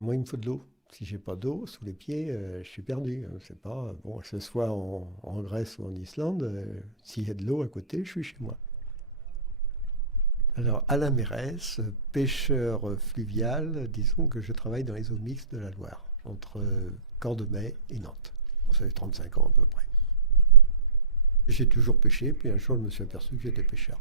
Moi, il me faut de l'eau. Si j'ai pas d'eau sous les pieds, je suis perdu. C'est pas bon, que ce soit en Grèce ou en Islande, s'il y a de l'eau à côté, je suis chez moi. Alors, Alain Mérès, pêcheur fluvial, disons que je travaille dans les eaux mixtes de la Loire, entre Cordemais et Nantes. Bon, ça fait 35 ans à peu près. J'ai toujours pêché, puis un jour je me suis aperçu que j'étais pêcheur.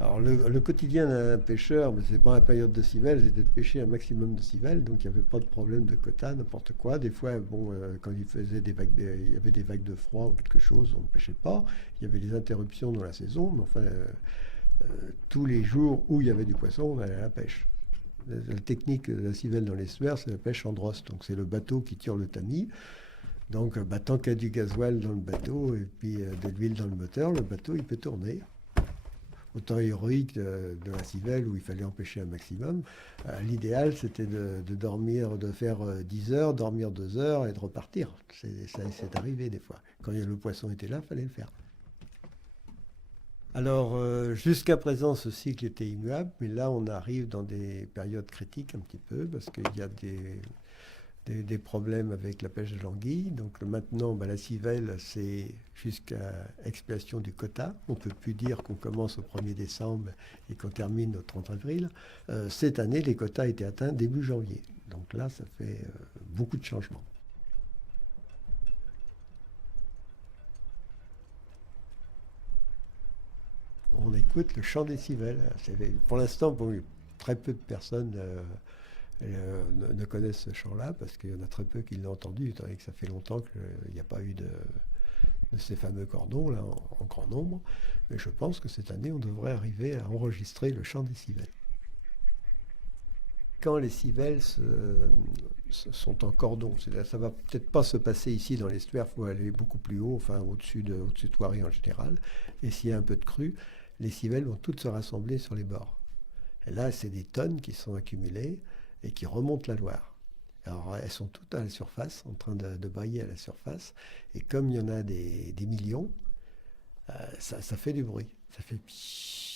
Alors le quotidien d'un pêcheur, mais c'est pas la période de civelle, c'était de pêcher un maximum de civelle, donc il n'y avait pas de problème de quota, n'importe quoi. Des fois, bon, quand il faisait il y avait des vagues de froid ou quelque chose, on ne pêchait pas. Il y avait des interruptions dans la saison, mais enfin, tous les jours où il y avait du poisson, on allait à la pêche. La technique de la civelle dans l'estuaire, c'est la pêche en drosse. Donc c'est le bateau qui tire le tamis. Donc bah, tant qu'il y a du gasoil dans le bateau et puis de l'huile dans le moteur, le bateau il peut tourner. Au temps héroïque de la civelle où il fallait empêcher un maximum, l'idéal c'était de dormir, de faire 10 heures, dormir 2 heures et de repartir. C'est arrivé des fois. Quand le poisson était là, il fallait le faire. Alors, jusqu'à présent, ce cycle était immuable, mais là, on arrive dans des périodes critiques un petit peu, parce qu'il y a des problèmes avec la pêche de l'anguille. Donc maintenant, bah, la civelle, c'est jusqu'à expiration du quota. On ne peut plus dire qu'on commence au 1er décembre et qu'on termine au 30 avril. Cette année, les quotas étaient atteints début janvier. Donc là, ça fait beaucoup de changements. On écoute le chant des civelles. Pour l'instant, bon, très peu de personnes ne connaissent ce chant-là parce qu'il y en a très peu qui l'ont entendu, étant donné que ça fait longtemps qu'il n'y a pas eu de ces fameux cordons là en grand nombre. Mais je pense que cette année, on devrait arriver à enregistrer le chant des civelles. Quand les civelles sont en cordon, ça va peut-être pas se passer ici dans l'estuaire, il faut aller beaucoup plus haut, enfin au-dessus de Thoiry en général. Et s'il y a un peu de crue, les civelles vont toutes se rassembler sur les bords. Et là, c'est des tonnes qui sont accumulées et qui remontent la Loire. Alors, elles sont toutes à la surface, en train de brailler à la surface. Et comme il y en a des millions, ça fait du bruit. Ça fait pshhh.